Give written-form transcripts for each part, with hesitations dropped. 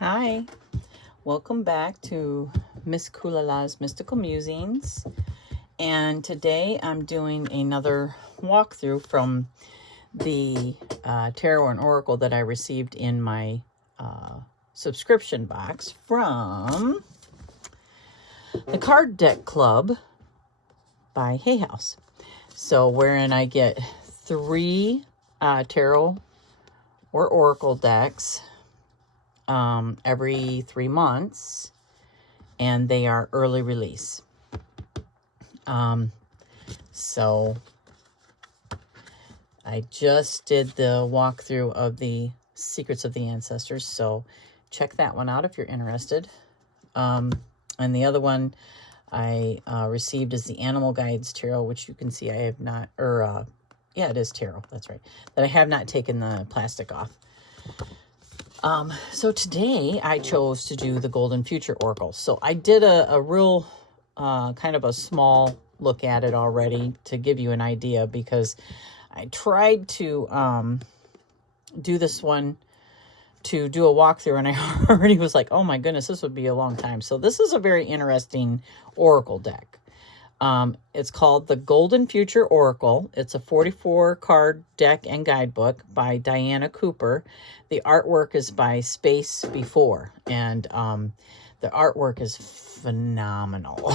Hi, welcome back to Miss Kulala's Mystical Musings. And today I'm doing another walkthrough from the Tarot and Oracle that I received in my subscription box from the Card Deck Club by Hay House. So wherein I get 3 tarot or oracle decks every 3 months, and they are early release. So I just did the walkthrough of the Secrets of the Ancestors, so check that one out if you're interested. And the other one I received is the Animal Guides Tarot, which you can see I have not, yeah, it is tarot, that's right, that I have not taken the plastic off. So today I chose to do the Golden Future Oracle. So I did a real kind of a small look at it already to give you an idea, because I tried to do this one to do a walkthrough, and I already was like, oh my goodness, this would be a long time. So this is a very interesting oracle deck. It's called the Golden Future Oracle. It's a 44 card deck and guidebook by Diane Cooper. The artwork is by Space Before, and the artwork is phenomenal.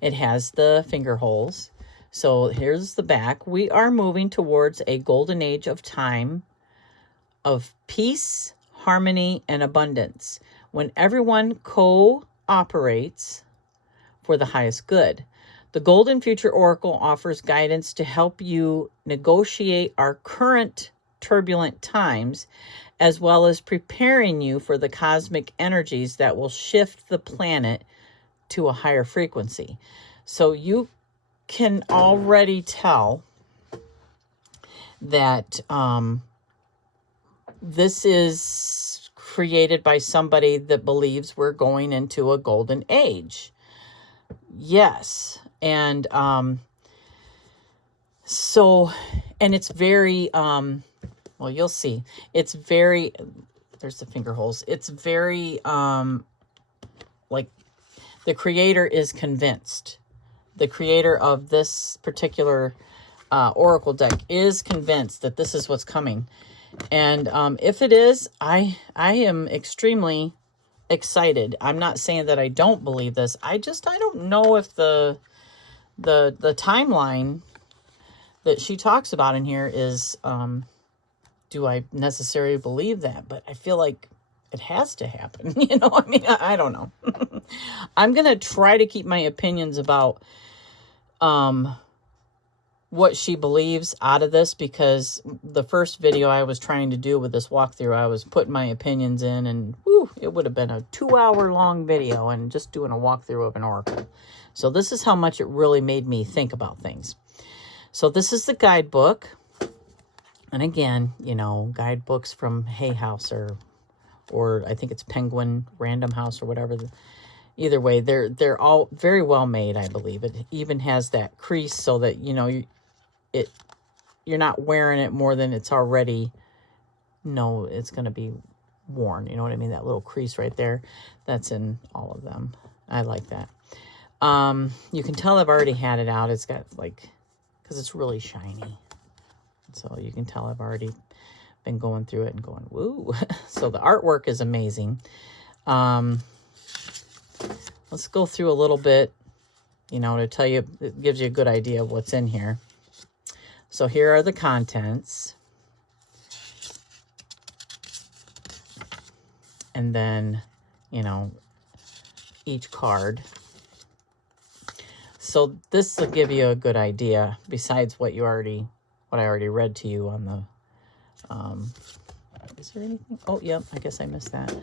It has the finger holes. So here's the back. We are moving towards a golden age of time of peace, harmony, and abundance, when everyone cooperates for the highest good. The Golden Future Oracle offers guidance to help you negotiate our current turbulent times, as well as preparing you for the cosmic energies that will shift the planet to a higher frequency. So you can already tell that this is created by somebody that believes we're going into a golden age. Yes. And so, and it's very, well, you'll see, it's very, there's the finger holes. It's very, like, the creator is convinced. The creator of this particular oracle deck is convinced that this is what's coming. And if it is, I am extremely excited. I'm not saying that I don't believe this. I don't know if the timeline that she talks about in here is, do I necessarily believe that? But I feel like it has to happen. You know, I mean, I don't know. I'm going to try to keep my opinions about what she believes out of this, because the first video I was trying to do with this walkthrough, I was putting my opinions in, and whew, it would have been a 2-hour long video and just doing a walkthrough of an oracle. So this is how much it really made me think about things. So this is the guidebook. And again, you know, guidebooks from Hay House or I think it's Penguin Random House or whatever. Either way, they're all very well made, I believe. It even has that crease so that, you know, you're not wearing it more than it's already, no, it's going to be worn. You know what I mean? That little crease right there, that's in all of them. I like that. You can tell I've already had it out. It's got like, because it's really shiny. So you can tell I've already been going through it and going, woo. So the artwork is amazing. Let's go through a little bit, you know, to tell you, it gives you a good idea of what's in here. So here are the contents. And then, you know, each card. So this will give you a good idea, besides what I already read to you on the, is there anything? Oh, yep, I guess I missed that.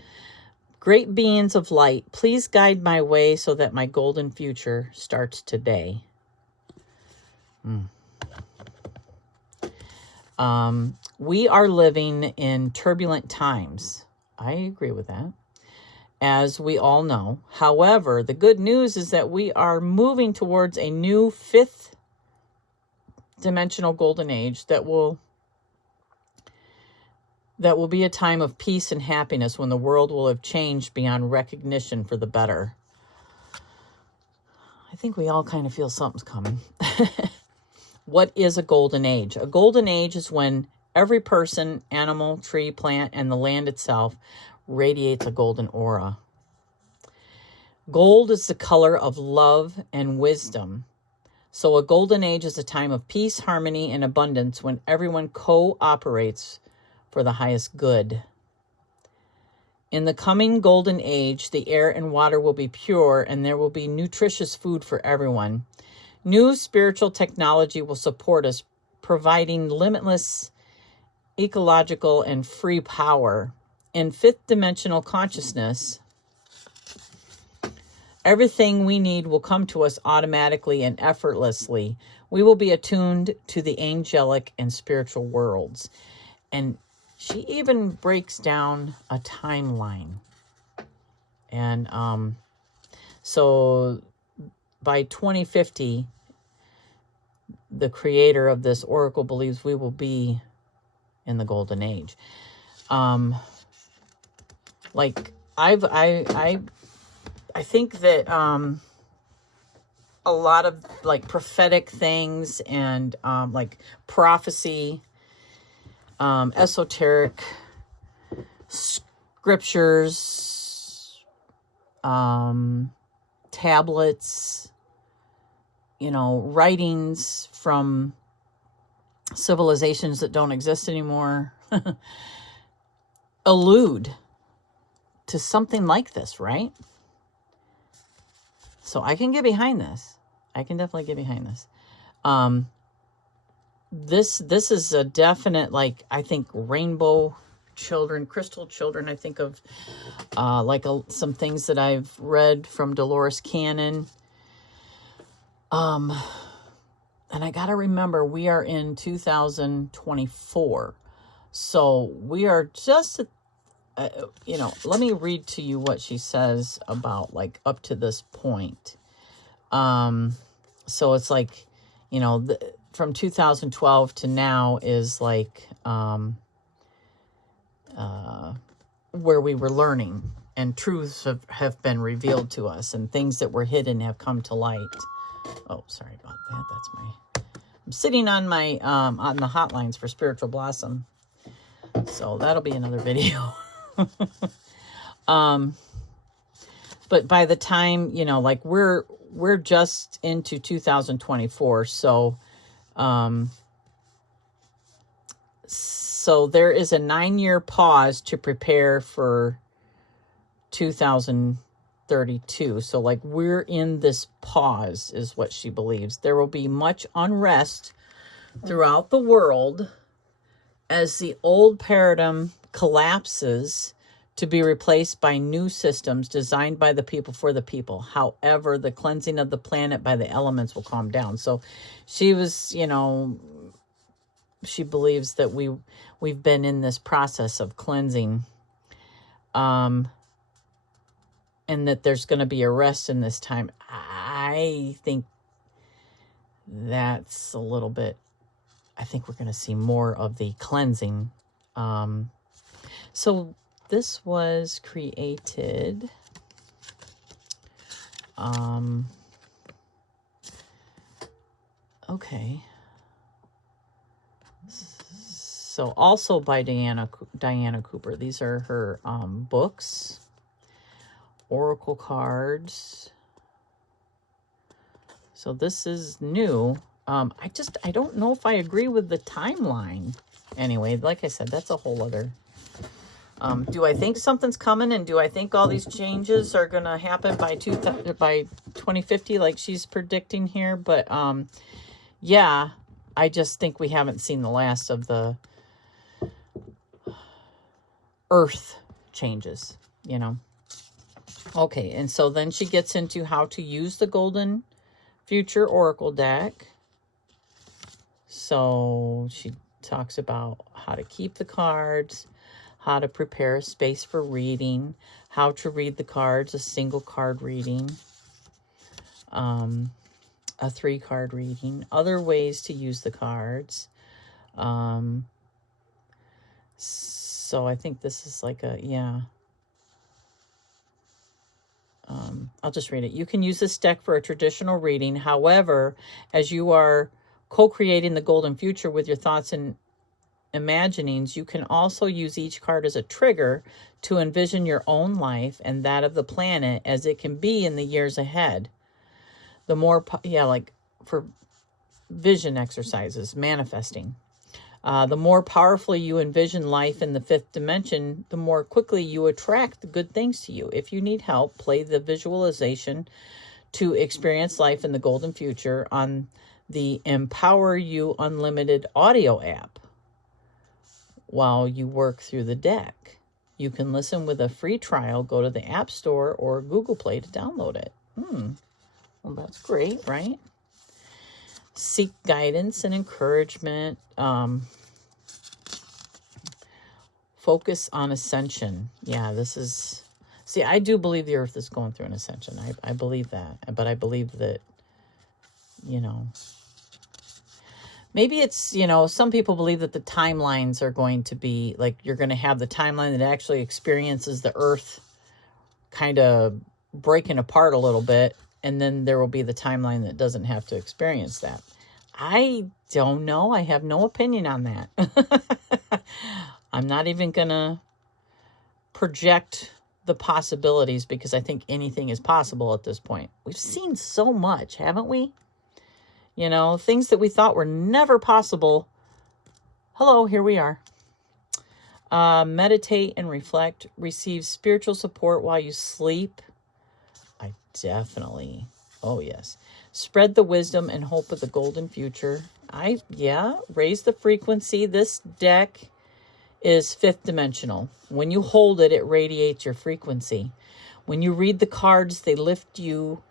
Great beings of light, please guide my way so that my golden future starts today. We are living in turbulent times. I agree with that, as we all know. However, the good news is that we are moving towards a new 5th dimensional golden age that will That will be a time of peace and happiness when the world will have changed beyond recognition for the better. I think we all kind of feel something's coming. What is a golden age? A golden age is when every person, animal, tree, plant, and the land itself radiates a golden aura. Gold is the color of love and wisdom. So a golden age is a time of peace, harmony, and abundance when everyone cooperates for the highest good. In the coming golden age, the air and water will be pure and there will be nutritious food for everyone. New spiritual technology will support us, providing limitless ecological and free power. In fifth dimensional consciousness, everything we need will come to us automatically and effortlessly. We will be attuned to the angelic and spiritual worlds. And she even breaks down a timeline. And so by 2050, the creator of this oracle believes we will be in the golden age. Like I think that a lot of like prophetic things and like prophecy, esoteric scriptures, tablets, you know, writings from civilizations that don't exist anymore allude to something like this, right? So I can get behind this. I can definitely get behind this. This is a definite, like, I think rainbow children, crystal children. I think of some things that I've read from Dolores Cannon. And I got to remember, we are in 2024. So we are just, you know, let me read to you what she says about like up to this point. So it's like, you know, from 2012 to now is like where we were learning and truths have been revealed to us and things that were hidden have come to light. Oh, sorry about that. I'm sitting on my, on the hotlines for Spiritual Blossom. So that'll be another video. But by the time, you know, like we're just into 2024. So, so there is a 9-year pause to prepare for 2032. So like we're in this pause is what she believes. There will be much unrest throughout the world as the old paradigm collapses to be replaced by new systems designed by the people for the people. However, the cleansing of the planet by the elements will calm down. So she was, you know, she believes that we've been in this process of cleansing, and that there's going to be a rest in this time. I think that's a little bit, I think we're going to see more of the cleansing. So this was created, okay. So also by Diana Cooper. These are her books, oracle cards. So this is new. I don't know if I agree with the timeline. Anyway, like I said, that's a whole other. Do I think something's coming, and do I think all these changes are going to happen by 2050 like she's predicting here? But yeah, I just think we haven't seen the last of the earth changes, you know. Okay, and so then she gets into how to use the Golden Future Oracle deck. So she talks about how to keep the cards, how to prepare a space for reading, how to read the cards, a single card reading, a 3-card reading, other ways to use the cards. So I think this is like a, yeah. I'll just read it. You can use this deck for a traditional reading. However, as you are co-creating the golden future with your thoughts and imaginings, you can also use each card as a trigger to envision your own life and that of the planet as it can be in the years ahead. The more, like for vision exercises, manifesting. The more powerfully you envision life in the fifth dimension, the more quickly you attract the good things to you. If you need help, play the visualization to experience life in the golden future on the Empower You Unlimited audio app while you work through the deck. You can listen with a free trial. Go to the App Store or Google Play to download it. Well, that's great, right? Seek guidance and encouragement. Focus on ascension. Yeah, this is... See, I do believe the Earth is going through an ascension. I believe that. But I believe that, maybe it's, some people believe that the timelines are going to be, like, you're going to have the timeline that actually experiences the Earth kind of breaking apart a little bit. And then there will be the timeline that doesn't have to experience that. I don't know. I have no opinion on that. I'm not even going to project the possibilities because I think anything is possible at this point. We've seen so much, haven't we? Things that we thought were never possible. Hello, here we are. Meditate and reflect. Receive spiritual support while you sleep. I definitely, oh yes. Spread the wisdom and hope of the golden future. Raise the frequency. This deck is fifth dimensional. When you hold it, it radiates your frequency. When you read the cards, they lift you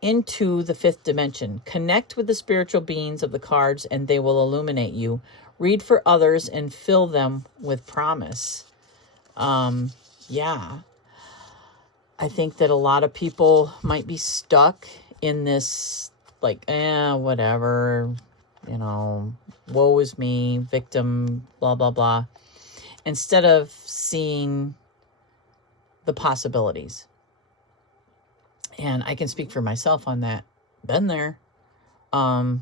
into the fifth dimension. Connect with the spiritual beings of the cards and they will illuminate you. Read for others and fill them with promise. I think that a lot of people might be stuck in this, like, whatever, woe is me, victim, blah, blah, blah, instead of seeing the possibilities. And I can speak for myself on that. Been there. But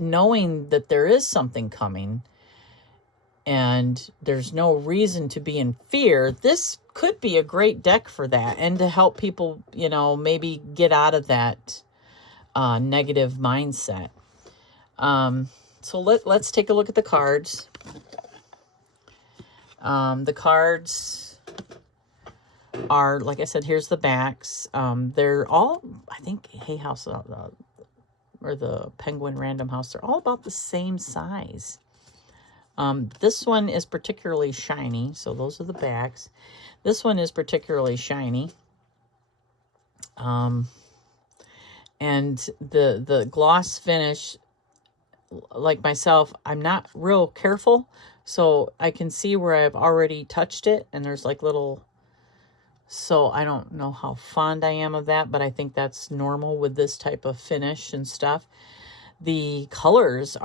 knowing that there is something coming and there's no reason to be in fear, this could be a great deck for that and to help people, maybe get out of that negative mindset. So let's take a look at the cards. The cards are, like I said, here's the backs. They're all, I think, Hay House or the Penguin Random House, they're all about the same size. This one is particularly shiny, so those are the backs. This one is particularly shiny. And the gloss finish, like myself, I'm not real careful, so I can see where I've already touched it, and there's like little... So I don't know how fond I am of that, but I think that's normal with this type of finish and stuff. The colors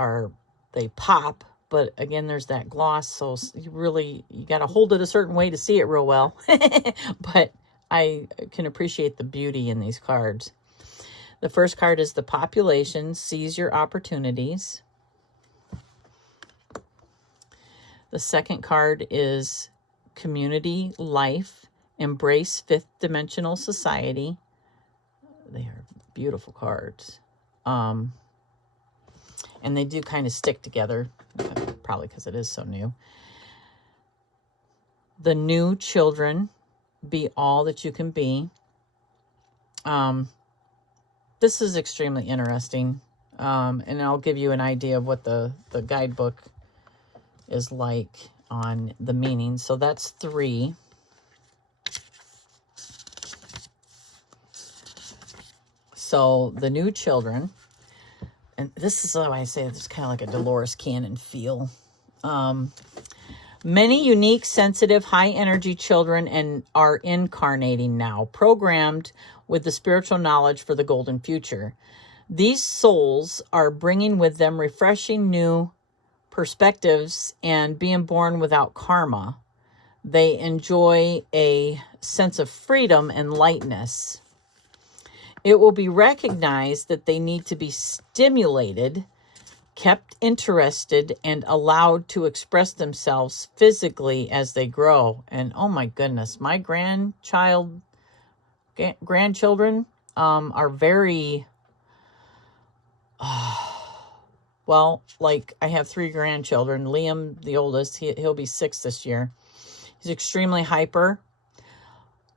they pop, but again, there's that gloss. So you got to hold it a certain way to see it real well. But I can appreciate the beauty in these cards. The first card is the population. Seize your opportunities. The second card is community life. Embrace fifth dimensional society. They are beautiful cards. And they do kind of stick together, probably because it is so new. The new children, be all that you can be. This is extremely interesting. And I'll give you an idea of what the guidebook is like on the meaning. So that's 3. So the new children, and this is how I say it's kind of like a Dolores Cannon feel. Many unique, sensitive, high-energy children are incarnating now, programmed with the spiritual knowledge for the golden future. These souls are bringing with them refreshing new perspectives and being born without karma. They enjoy a sense of freedom and lightness. It will be recognized that they need to be stimulated, kept interested, and allowed to express themselves physically as they grow. And oh my goodness, my grandchildren are very, well, like I have 3 grandchildren. Liam, the oldest, he'll be 6 this year. He's extremely hyper,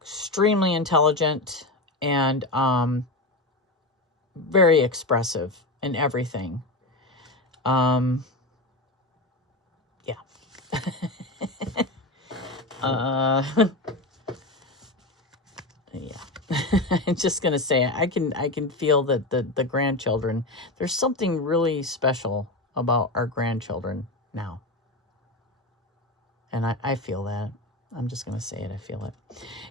extremely intelligent, and very expressive in everything. Yeah. Yeah. I'm just gonna say I can feel that the grandchildren, there's something really special about our grandchildren now. And I feel that. I'm just going to say it. I feel it.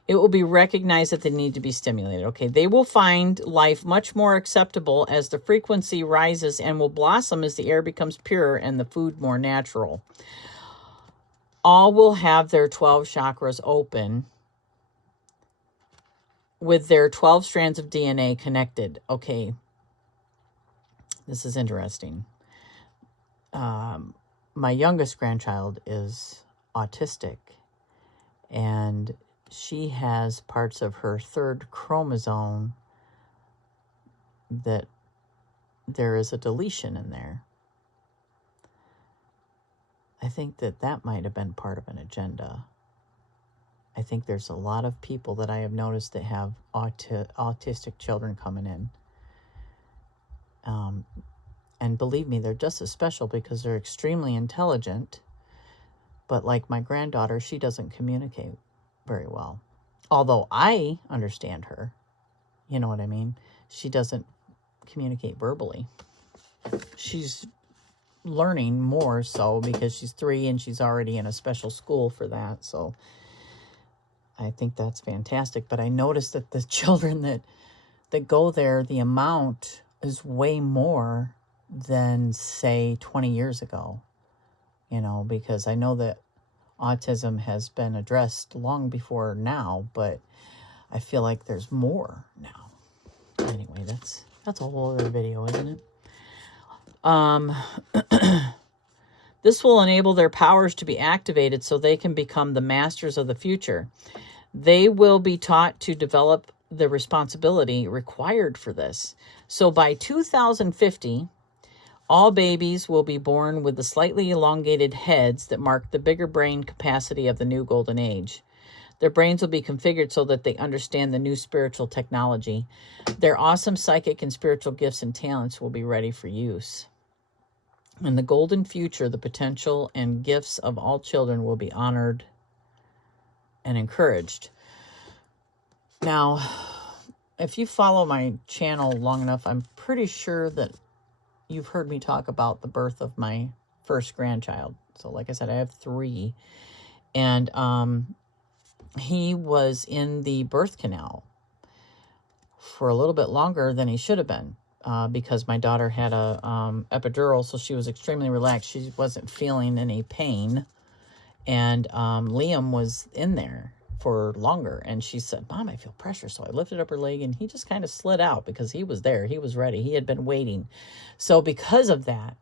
It will be recognized that they need to be stimulated. Okay. They will find life much more acceptable as the frequency rises and will blossom as the air becomes purer and the food more natural. All will have their 12 chakras open with their 12 strands of DNA connected. Okay. This is interesting. My youngest grandchild is autistic, and she has parts of her 3rd chromosome that there is a deletion in there. I think that might have been part of an agenda. I think there's a lot of people that I have noticed that have autistic children coming in. And believe me, they're just as special because they're extremely intelligent. But like my granddaughter, she doesn't communicate very well. Although I understand her. You know what I mean? She doesn't communicate verbally. She's learning more so because she's 3 and she's already in a special school for that. So I think that's fantastic. But I noticed that the children that go there, the amount is way more than, say, 20 years ago. You know, because I know that autism has been addressed long before now, but I feel like there's more now. Anyway, that's a whole other video, isn't it? This will enable their powers to be activated so they can become the masters of the future. They will be taught to develop the responsibility required for this. So by 2050, all babies will be born with the slightly elongated heads that mark the bigger brain capacity of the new golden age. Their brains will be configured so that they understand the new spiritual technology. Their awesome psychic and spiritual gifts and talents will be ready for use. In the golden future, the potential and gifts of all children will be honored and encouraged. Now, if you follow my channel long enough, I'm pretty sure that you've heard me talk about the birth of my first grandchild. So like I said, I have 3. And he was in the birth canal for a little bit longer than he should have been because my daughter had a epidural, so she was extremely relaxed. She wasn't feeling any pain. And Liam was in there for longer. And she said, "Mom, I feel pressure." So I lifted up her leg and he just kind of slid out because he was there. He was ready. He had been waiting. So because of that,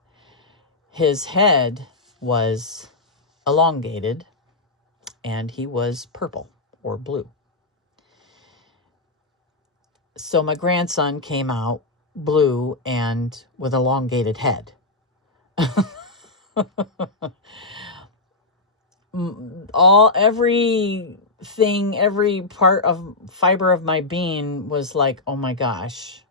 his head was elongated and he was purple or blue. So my grandson came out blue and with elongated head. Every part of fiber of my being was like, oh my gosh.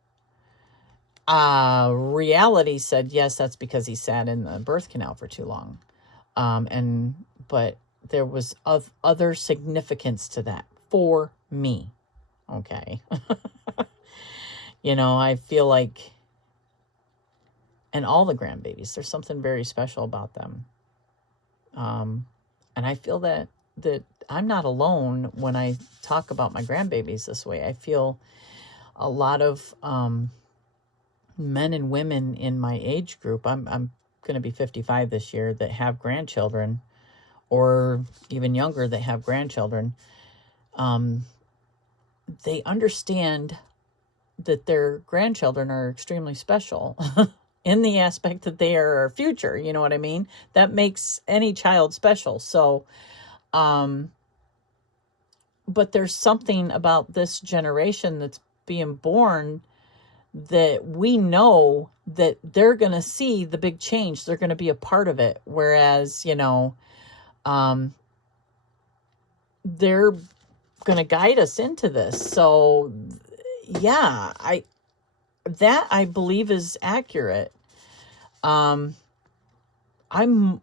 Reality said, yes, that's because he sat in the birth canal for too long. But there was other significance to that for me. Okay. You know, I feel like, and all the grandbabies, there's something very special about them. And I feel that I'm not alone when I talk about my grandbabies this way. I feel a lot of men and women in my age group, I'm going to be 55 this year, that have grandchildren, or even younger that have grandchildren, they understand that their grandchildren are extremely special in the aspect that they are our future. You know what I mean? That makes any child special. So, but there's something about this generation that's being born that we know that they're going to see the big change. They're going to be a part of it. Whereas, they're going to guide us into this. So yeah, I believe is accurate. I'm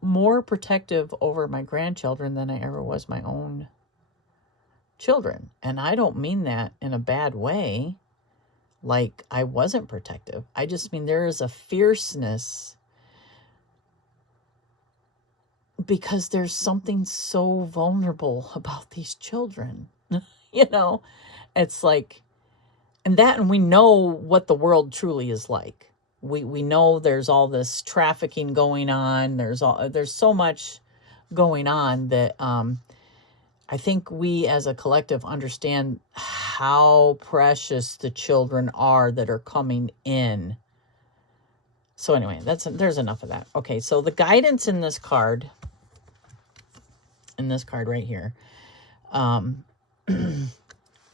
more protective over my grandchildren than I ever was my own children. And I don't mean that in a bad way, like I wasn't protective. I just mean there is a fierceness because there's something so vulnerable about these children. It's like, and we know what the world truly is like. We know there's all this trafficking going on. There's so much going on that I think we as a collective understand how precious the children are that are coming in. So anyway, there's enough of that. Okay, so the guidance in this card right here,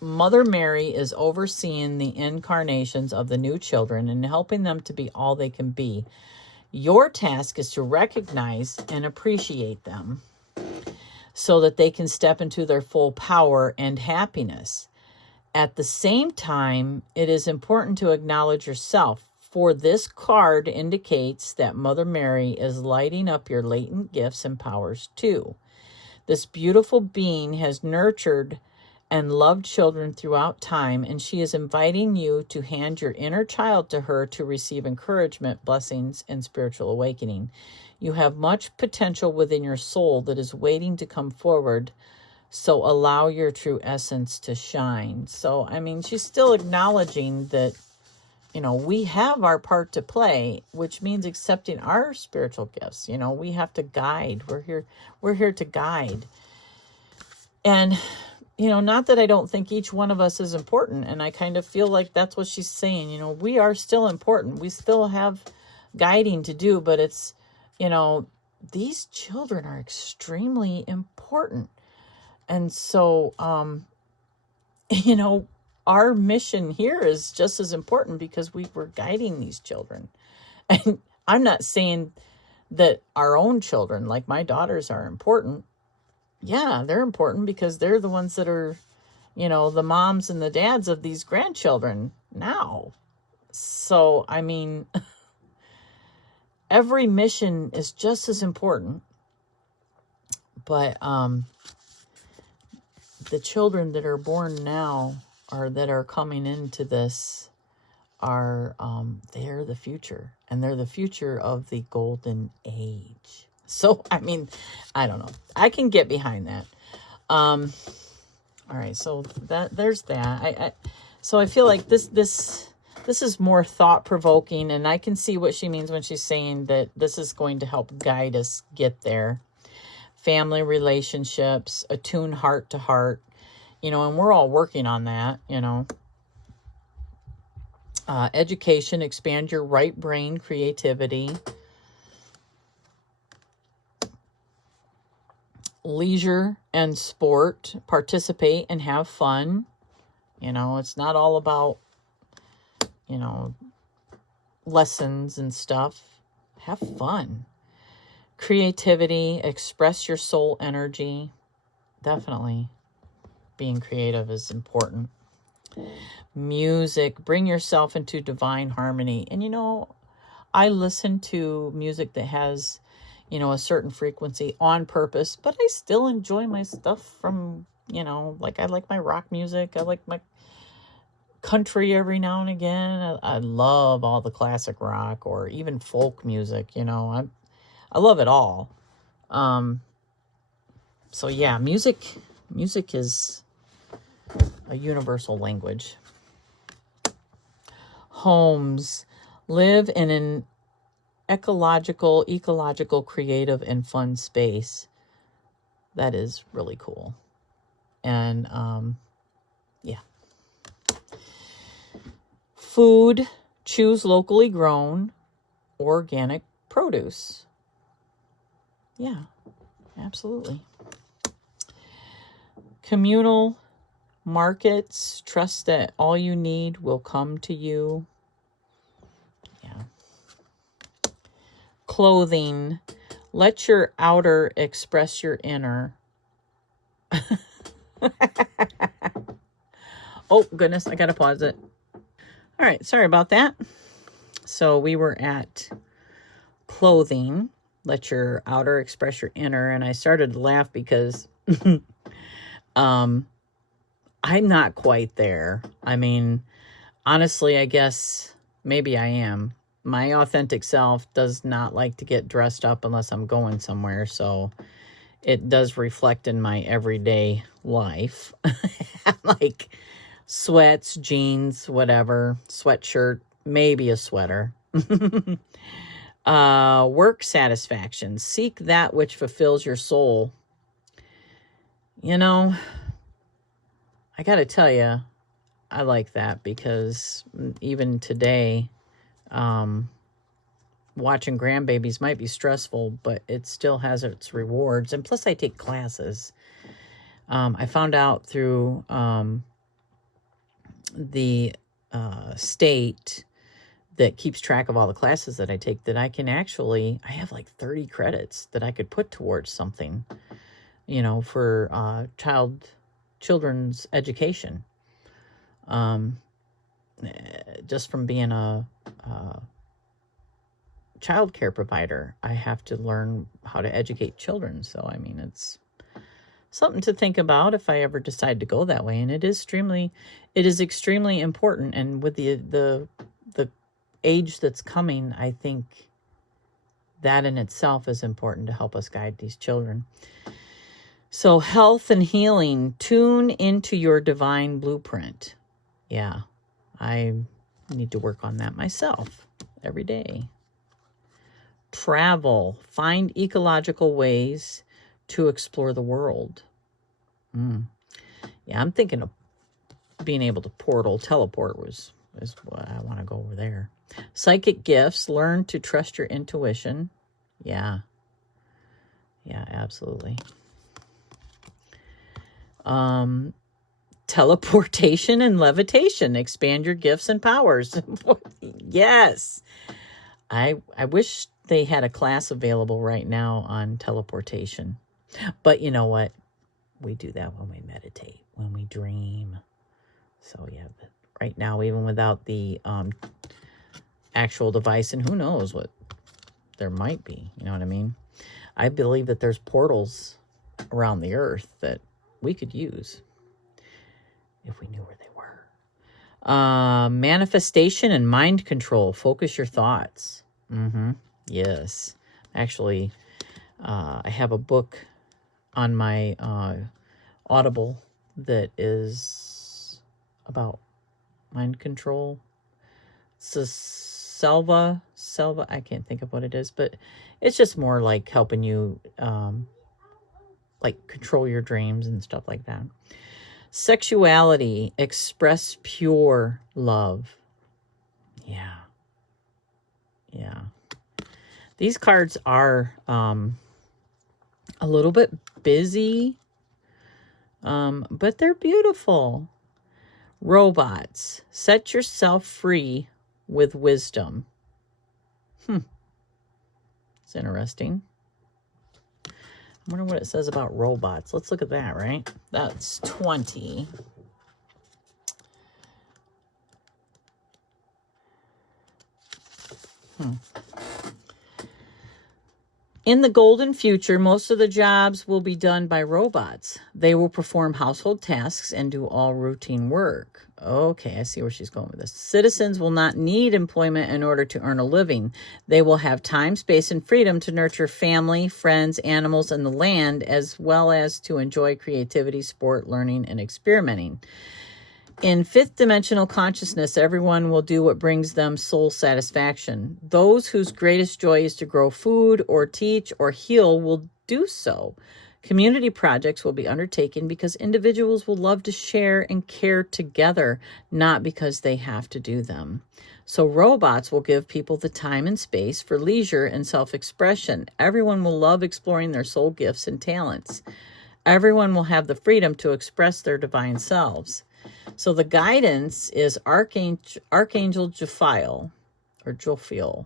Mother Mary is overseeing the incarnations of the new children and helping them to be all they can be. Your task is to recognize and appreciate them so that they can step into their full power and happiness. At the same time, it is important to acknowledge yourself, for this card indicates that Mother Mary is lighting up your latent gifts and powers too. This beautiful being has nurtured and loved children throughout time, and she is inviting you to hand your inner child to her to receive encouragement, blessings, and spiritual awakening. You have much potential within your soul that is waiting to come forward, so allow your true essence to shine. So, I mean, she's still acknowledging that, we have our part to play, which means accepting our spiritual gifts. We have to guide. We're here to guide. And not that I don't think each one of us is important. And I kind of feel like that's what she's saying. We are still important. We still have guiding to do, but it's, these children are extremely important. And so, our mission here is just as important because we're guiding these children. And I'm not saying that our own children, like my daughters, are important. Yeah, they're important because they're the ones that are, the moms and the dads of these grandchildren now. So, I mean, every mission is just as important. But the children that are born now or that are coming into this are, they're the future. And they're the future of the golden age. So, I mean, I don't know. I can get behind that. All right, so there's that. So I feel like this is more thought-provoking, and I can see what she means when she's saying that this is going to help guide us get there. Family relationships, attune heart to heart, and we're all working on that, education, expand your right brain, creativity. Leisure and sport, participate and have fun. It's not all about, lessons and stuff. Have fun. Creativity, express your soul energy. Definitely being creative is important. Music, bring yourself into divine harmony. And, I listen to music that has a certain frequency on purpose, but I still enjoy my stuff from, like I like my rock music. I like my country every now and again. I love all the classic rock or even folk music, I love it all. So yeah, music is a universal language. Homes, live in an ecological, creative, and fun space. That is really cool. And yeah. Food, choose locally grown, organic produce. Yeah, absolutely. Communal markets, trust that all you need will come to you. Yeah. Clothing, let your outer express your inner. Oh, goodness, I gotta pause it. All right, sorry about that. So we were at clothing, let your outer express your inner, and I started to laugh because I'm not quite there. I mean, honestly, I guess maybe I am. My authentic self does not like to get dressed up unless I'm going somewhere, so it does reflect in my everyday life. Like sweats, jeans, whatever, sweatshirt, maybe a sweater. Work satisfaction. Seek that which fulfills your soul. You know, I got to tell you, I like that because even today, watching grandbabies might be stressful, but it still has its rewards. And plus, I take classes. I found out through the state that keeps track of all the classes that I take that I can actually, I have like 30 credits that I could put towards something, you know, for children's education. Just from being a child care provider, I have to learn how to educate children. So, I mean, it's something to think about if I ever decide to go that way. And it is extremely important. And with the age that's coming, I think that in itself is important to help us guide these children. So health and healing, tune into your divine blueprint. Yeah, I need to work on that myself every day. Travel, find ecological ways to explore the world. Yeah, I'm thinking of being able to teleport is what I want to go over there. Psychic gifts, learn to trust your intuition. Yeah, absolutely. Teleportation and levitation, expand your gifts and powers. Yes. I wish they had a class available right now on teleportation. But you know what? We do that when we meditate, when we dream. So yeah, right now, even without the actual device, and who knows what there might be, you know what I mean? I believe that there's portals around the earth that we could use if we knew where they were. Manifestation and mind control. Focus your thoughts. Yes. Actually, I have a book on my Audible that is about mind control. It's a Selva, I can't think of what it is, but it's just more like helping you like control your dreams and stuff like that. Sexuality, express pure love. Yeah. These cards are a little bit busy, but they're beautiful. Robots, set yourself free with wisdom. It's interesting. I wonder what it says about robots. Let's look at that, right? That's 20. In the golden future, most of the jobs will be done by robots. They will perform household tasks and do all routine work. Okay, I see where she's going with this. Citizens will not need employment in order to earn a living. They will have time, space, and freedom to nurture family, friends, animals, and the land, as well as to enjoy creativity, sport, learning, and experimenting. In fifth dimensional consciousness, everyone will do what brings them soul satisfaction. Those whose greatest joy is to grow food or teach or heal will do so. Community projects will be undertaken because individuals will love to share and care together, not because they have to do them. So robots will give people the time and space for leisure and self-expression. Everyone will love exploring their soul gifts and talents. Everyone will have the freedom to express their divine selves. So the guidance is Archangel Jophiel, or Jophiel.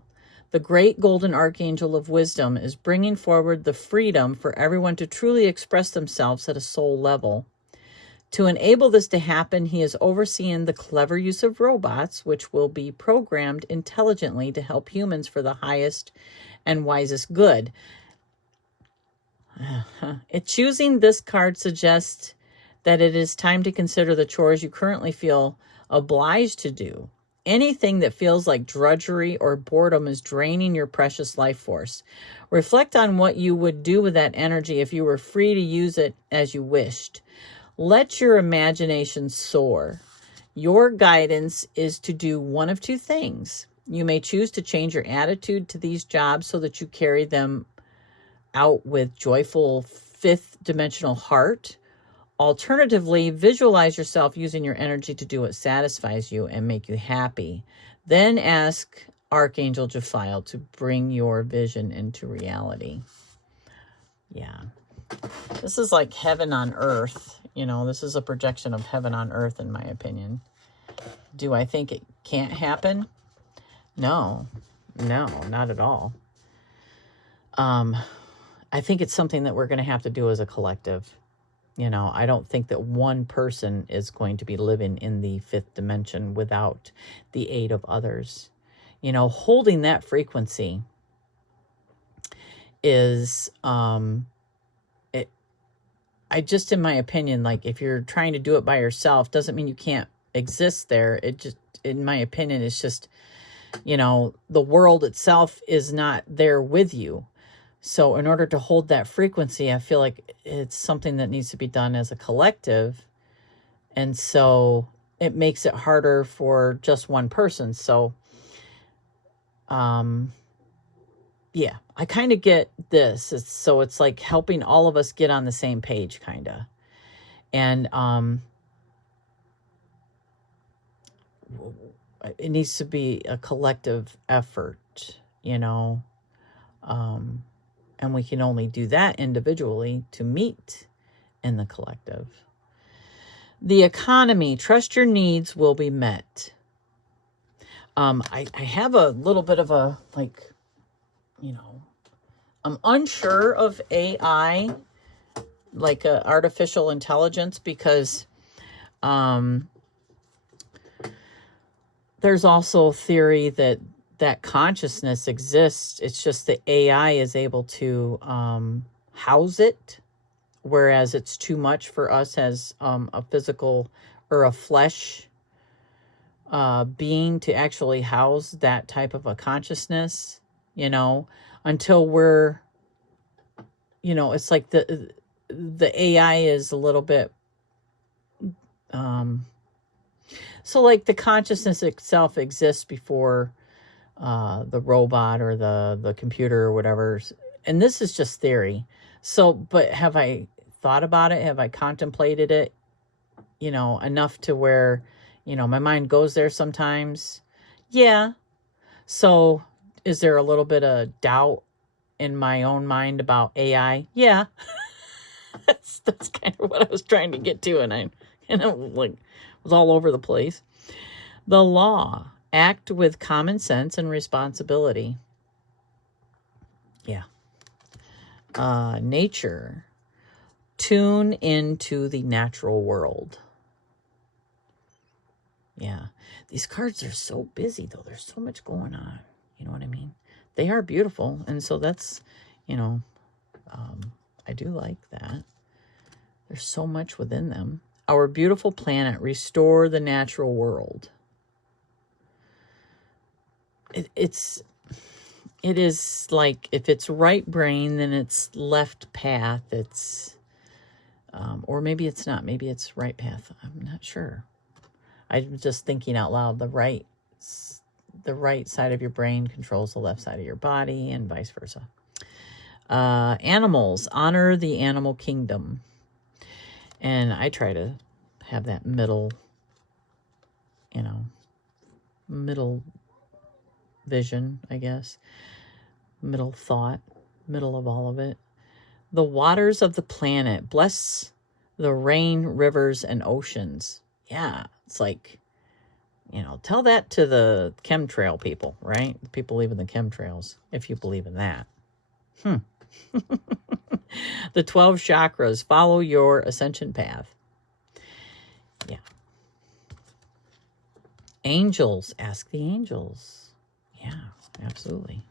The great golden archangel of wisdom is bringing forward the freedom for everyone to truly express themselves at a soul level. To enable this to happen, he is overseeing the clever use of robots, which will be programmed intelligently to help humans for the highest and wisest good. Choosing this card suggests that it is time to consider the chores you currently feel obliged to do. Anything that feels like drudgery or boredom is draining your precious life force. Reflect on what you would do with that energy if you were free to use it as you wished. Let your imagination soar. Your guidance is to do one of two things. You may choose to change your attitude to these jobs so that you carry them out with joyful fifth dimensional heart. Alternatively, visualize yourself using your energy to do what satisfies you and make you happy. Then ask Archangel Jophiel to bring your vision into reality. Yeah. This is like heaven on earth. You know, this is a projection of heaven on earth, in my opinion. Do I think it can't happen? No, not at all. I think it's something that we're going to have to do as a collective. You know, I don't think that one person is going to be living in the fifth dimension without the aid of others. You know, holding that frequency is, in my opinion, like if you're trying to do it by yourself, doesn't mean you can't exist there. It just, in my opinion, it's just, you know, the world itself is not there with you. So in order to hold that frequency, I feel like it's something that needs to be done as a collective. And so it makes it harder for just one person. So, yeah, I kind of get this. It's like helping all of us get on the same page, kind of. And it needs to be a collective effort, you know. And we can only do that individually to meet in the collective. The economy, trust your needs will be met. I have a little bit of a, like, you know, I'm unsure of AI, like artificial intelligence, because there's also theory that consciousness exists. It's just that AI is able to house it, whereas it's too much for us as a physical or a flesh being to actually house that type of a consciousness, you know, until we're, you know, it's like the AI is a little bit, so like the consciousness itself exists before the robot or the computer or whatever. And this is just theory. So, but have I thought about it? Have I contemplated it, you know, enough to where, you know, my mind goes there sometimes? Yeah. So is there a little bit of doubt in my own mind about AI? Yeah. that's kind of what I was trying to get to. And I like was all over the place. The law. Act with common sense and responsibility. Yeah. Nature. Tune into the natural world. Yeah. These cards are so busy, though. There's so much going on. You know what I mean? They are beautiful. And so that's, you know, I do like that. There's so much within them. Our beautiful planet. Restore the natural world. It is like, if it's right brain, then it's left path. It's, or maybe it's not. Maybe it's right path. I'm not sure. I'm just thinking out loud. The right side of your brain controls the left side of your body, and vice versa. Animals, honor the animal kingdom. And I try to have that middle vision, I guess. Middle thought, middle of all of it. The waters of the planet, bless the rain, rivers, and oceans. Yeah, it's like, tell that to the chemtrail people, right? The people leaving the chemtrails, if you believe in that. The 12 chakras, follow your ascension path. Yeah. Angels, ask the angels. Yeah, absolutely.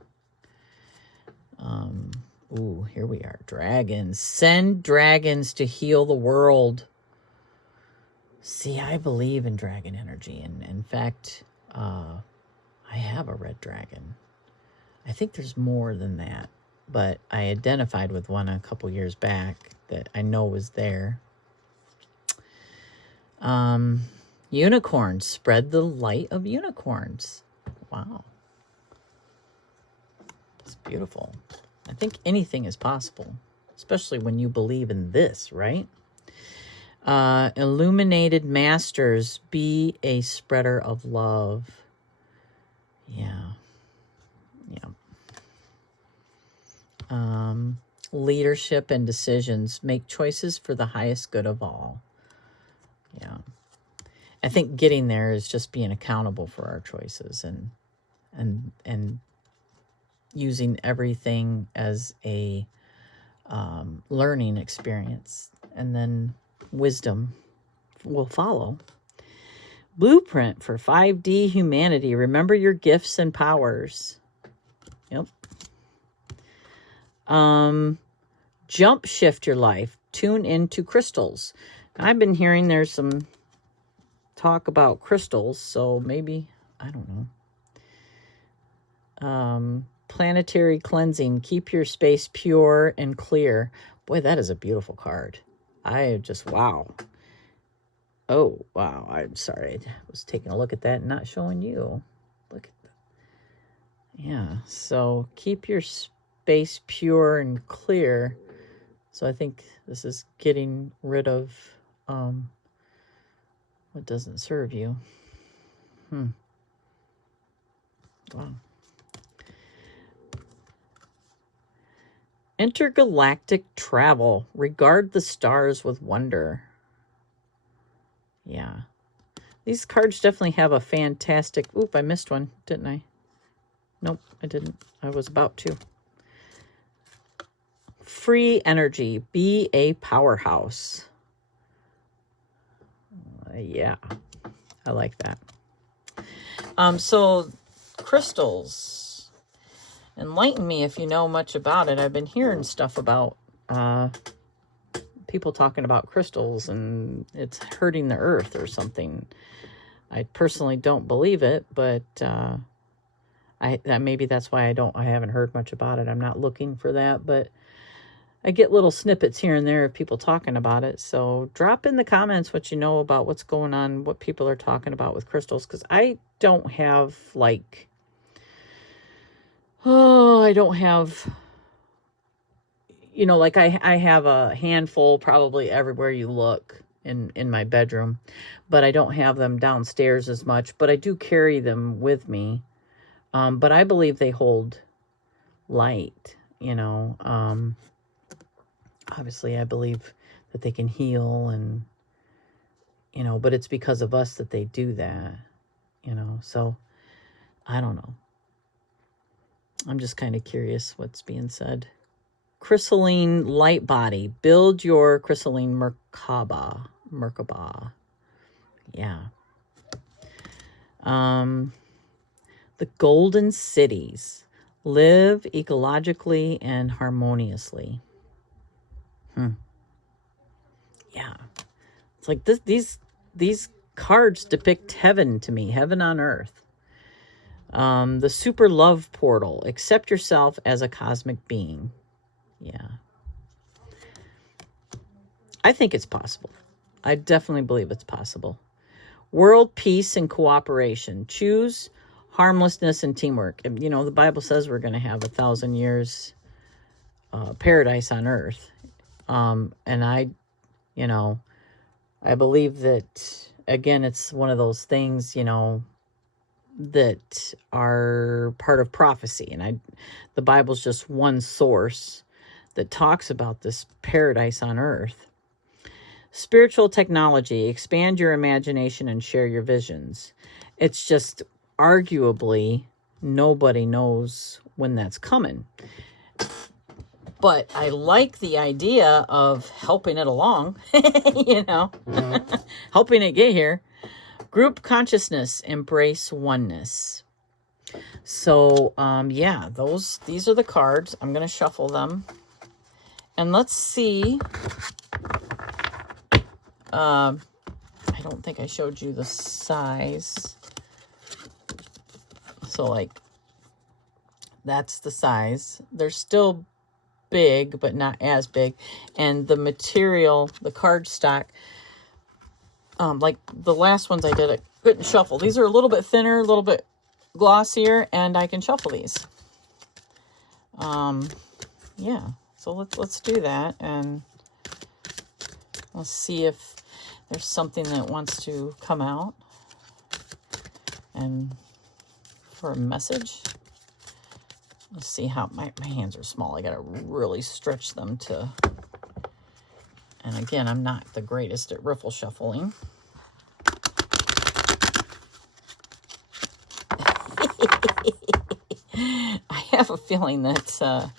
Here we are. Dragons. Send dragons to heal the world. See, I believe in dragon energy. And in fact, I have a red dragon. I think there's more than that. But I identified with one a couple years back that I know was there. Unicorns. Spread the light of unicorns. Wow. It's beautiful. I think anything is possible, especially when you believe in this, right? Illuminated masters, be a spreader of love. Yeah. Leadership and decisions, make choices for the highest good of all. Yeah. I think getting there is just being accountable for our choices and using everything as a learning experience, and then wisdom will follow. Blueprint for 5D humanity. Remember your gifts and powers. Yep. Jump shift your life. Tune into crystals. I've been hearing there's some talk about crystals, so maybe, I don't know. Planetary cleansing. Keep your space pure and clear. Boy, that is a beautiful card. I just, wow. Oh, wow. I'm sorry. I was taking a look at that and not showing you. Look at that. Yeah. So keep your space pure and clear. So I think this is getting rid of what doesn't serve you. Wow. Intergalactic travel. Regard the stars with wonder. Yeah. These cards definitely have a fantastic... Oop, I missed one, didn't I? Nope, I didn't. I was about to. Free energy. Be a powerhouse. Yeah, I like that. So, crystals. Enlighten me if you know much about it. I've been hearing stuff about people talking about crystals and it's hurting the earth or something. I personally don't believe it, but maybe that's why I haven't heard much about it. I'm not looking for that, but I get little snippets here and there of people talking about it. So drop in the comments what you know about what's going on, what people are talking about with crystals, because I don't have I have a handful probably everywhere you look in my bedroom, but I don't have them downstairs as much, but I do carry them with me. But I believe they hold light, obviously I believe that they can heal and, but it's because of us that they do that, so I don't know. I'm just kind of curious what's being said. Crystalline light body. Build your crystalline Merkaba. Yeah. The golden cities. Live ecologically and harmoniously. Yeah. It's like these cards depict heaven to me. Heaven on earth. The super love portal. Accept yourself as a cosmic being. Yeah. I think it's possible. I definitely believe it's possible. World peace and cooperation. Choose harmlessness and teamwork. And, you know, the Bible says we're going to have 1,000 years paradise on earth. And I believe that, again, it's one of those things, you know, that are part of prophecy. And the Bible's just one source that talks about this paradise on earth. Spiritual technology. Expand your imagination and share your visions. It's just arguably nobody knows when that's coming. But I like the idea of helping it along, you know, helping it get here. Group consciousness, embrace oneness. So, yeah, these are the cards. I'm going to shuffle them. And let's see. I don't think I showed you the size. So, like, that's the size. They're still big, but not as big. And the material, the cardstock, like the last ones I did, I couldn't shuffle. These are a little bit thinner, a little bit glossier, and I can shuffle these. Yeah, so let's do that, and let's see if there's something that wants to come out, and for a message. Let's see how my hands are small. I gotta really stretch them to. And again, I'm not the greatest at riffle shuffling. I have a feeling that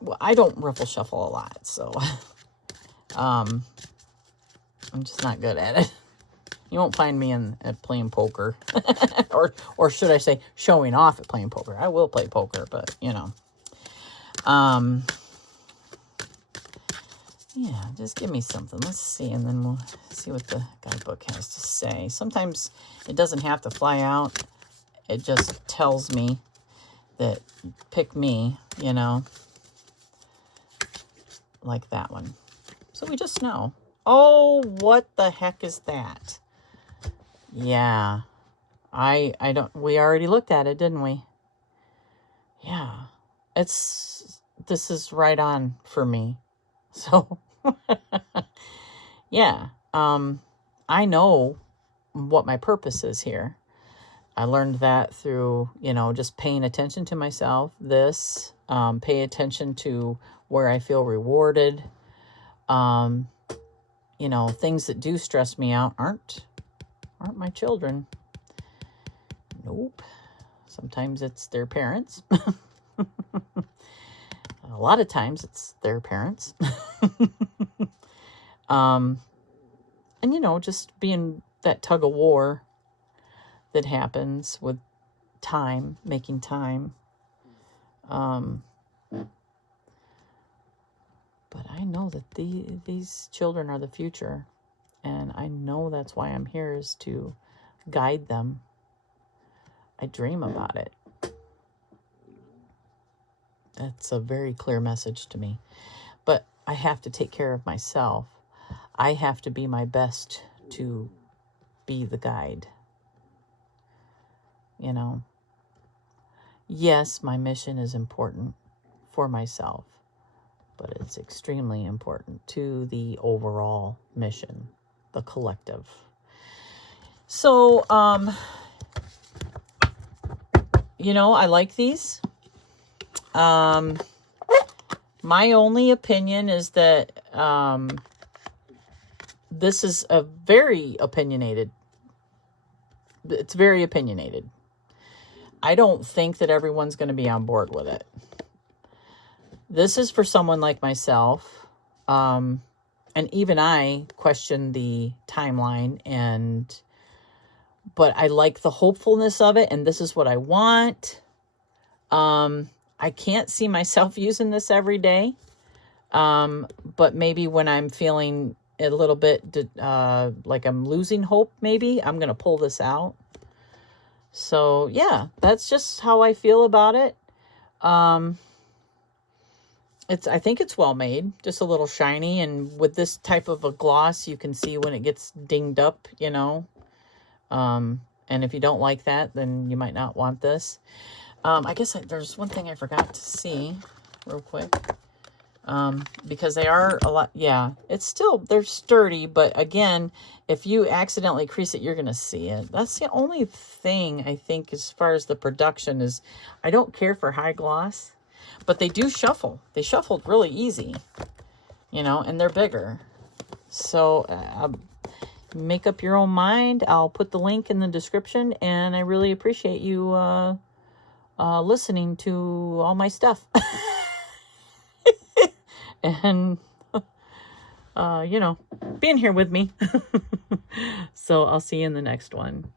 well, I don't riffle shuffle a lot, so I'm just not good at it. You won't find me at playing poker, or should I say, showing off at playing poker. I will play poker, but you know, yeah, just give me something. Let's see, and then we'll see what the guidebook has to say. Sometimes it doesn't have to fly out. It just tells me that pick me, you know, like that one. So we just know. Oh, what the heck is that? Yeah, I don't, we already looked at it, didn't we? Yeah, this is right on for me. So, yeah, I know what my purpose is here. I learned that through, you know, just paying attention to myself, pay attention to where I feel rewarded. You know, things that do stress me out aren't my children. Nope. Sometimes it's their parents. A lot of times it's their parents. And, you know, just being that tug of war that happens with time, making time. But I know that these children are the future. And I know that's why I'm here, is to guide them. I dream about it. That's a very clear message to me. But I have to take care of myself. I have to be my best to be the guide. You know, yes, my mission is important for myself, but it's extremely important to the overall mission, the collective. So, you know, I like these. My only opinion is that this is a very opinionated. It's very opinionated. I don't think that everyone's going to be on board with it. This is for someone like myself. And even I question the timeline, but I like the hopefulness of it, and this is what I want. I can't see myself using this every day. But maybe when I'm feeling a little bit like I'm losing hope, maybe I'm going to pull this out. So yeah, that's just how I feel about it. I think it's well made, just a little shiny. And with this type of a gloss, you can see when it gets dinged up, you know. And if you don't like that, then you might not want this. I guess there's one thing I forgot to see real quick. Because they are a lot, yeah, it's still, they're sturdy, but again, if you accidentally crease it, you're going to see it. That's the only thing I think as far as the production is, I don't care for high gloss, but they do shuffle. They shuffled really easy, you know, and they're bigger. So make up your own mind. I'll put the link in the description, and I really appreciate you listening to all my stuff. And, you know, being here with me. So I'll see you in the next one.